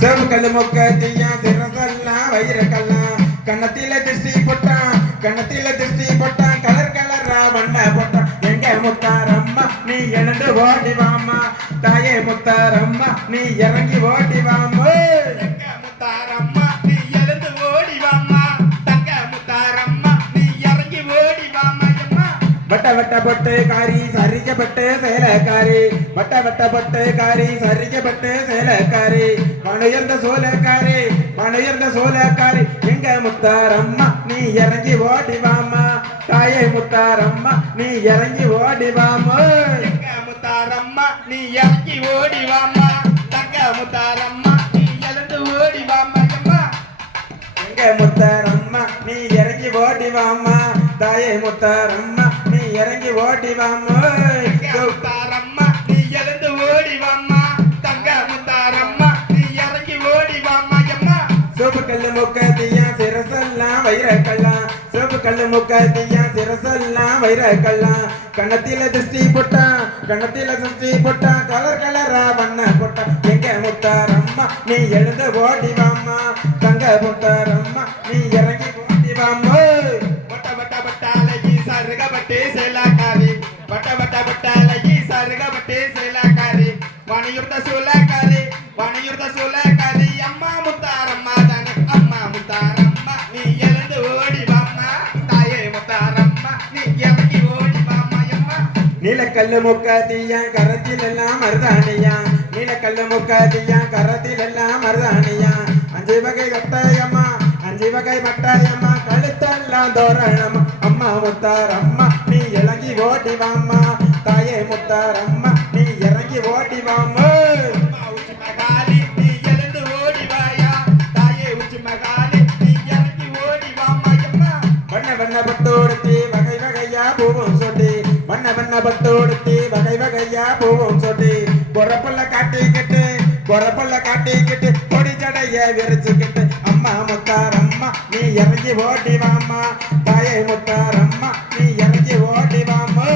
செவ் கல்லு மொக்கத்தியா சிறசெல்லாம் வைரக்கல்லாம் கண்ணத்தில திருஷ்டி போட்டான் கலர் கலரா வண்ண போட்டான் எங்க முத்தாரம்மா நீ எழுந்து ஓடி வாமா தாயே முத்தாரம்மா நீ இறங்கி ஓடி வாமா எங்க முத்தாரம்மா நீ எழுந்து ஓடி வாமா தங்க முத்தாரம்மா நீ இறங்கி ஓடி வாமா வட்ட வட்ட பொட்டு காரி சரிக்கப்பட்டு சேலக்காரி வட்ட வட்ட பொட்டு காரி சரிக்கப்பட்டு சேலக்காரி மனுயர்ந்த சோலக்காரி எங்க முத்தாரம்மா நீ இறங்கி ஓடி வாமா தாயே முத்தாரம்மா நீ இறங்கி ஓடி வாமா எங்க முத்தாரம்மா நீ இறங்கி ஓடி வாமா தங்க முத்தாரம்மா நீ எழுந்து ஓடி வாமா எங்க முத்தாரம்மா நீ இறங்கி ஓடி வாமா தாயே முத்தாரம்மா நீ இறங்கி ஓடி வாமா முத்தாரம்மா நீ எழுந்து ஓடி வாமா தங்க முத்தாரம்மா நீ இறங்கி ஓடி வாமா சோப்பு கல்லு முக்கத்தியா சிறசெல்லாம் வைரக்கல்லாம் சோப்பு கல்லு முக்கத்தியா சிறசெல்லாம் வைரக்கல்லாம் கண்ணத்தில திருஷ்டி போட்டான் கலர் கலரா வண்ண போட்டான் எங்க முத்தாரம்மா நீ எழுந்து ஓடி வாமா தங்க முத்தாரம்மா நீ இறங்கி ஓடி வாமா சருகப்பட்டு சேலாக்காரி வட்ட சேலாக்காரி வணியுர்த சூலக்காரி அம்மா முத்தாரம்மா தானே அம்மா முத்தாரம்மா நீ எழுந்து ஓடி வாமா தாயே முத்தாரம்மா நீ இறங்கி ஓடி வாமா நீலக்கல்லு முக்கத்தியா கரத்தில் எல்லாம் மருதானியா நீலக்கல்லு முக்கத்தியா கரத்தில் எல்லாம் மருதானியா அஞ்சு வகை மட்டாயம்மா கழுத்தெல்லாம் தோரணமா அம்மா முத்தாரம்மா நீ இறங்கி ஓடி வாமா தாயே முத்தாரம்மா நீ இறங்கி ஓடி வாமா உச்சி மகாலி நீ எழுந்து ஓடி வாயா தாயே உச்சி மகாலி நீ இறங்கி ஓடி வாமா வண்ண வண்ண பட்டோடுத்தி வகை வகையா பூவும் சொட்டி பொறப்பல்ல காட்டிக்கிட்டு கொடி ஜடைய விரிச்சுக்கிட்டு அம்மா முத்தாரம்மா நீ இறங்கி ஓடி வாமா தாயே முத்தாரம்மா நீ இறங்கி ஓடி வாமா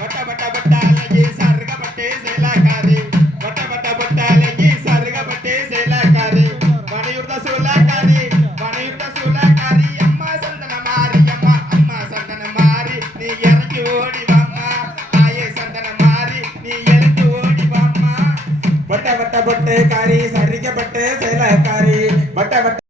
வட்ட வட்ட பட்டாலகி சருகப்பட்டு சேலாக்காரி வணியுர்த சூலக்காரி அம்மா சந்தன மாறி நீ இறங்கி ஓடி வாமா தாயே சந்தன மாறி நீ எழுந்து ஓடி வாமா வட்ட வட்ட பொட்டு காரி சரிக்கப்பட்டு சேலக்காரி வட்ட வட்ட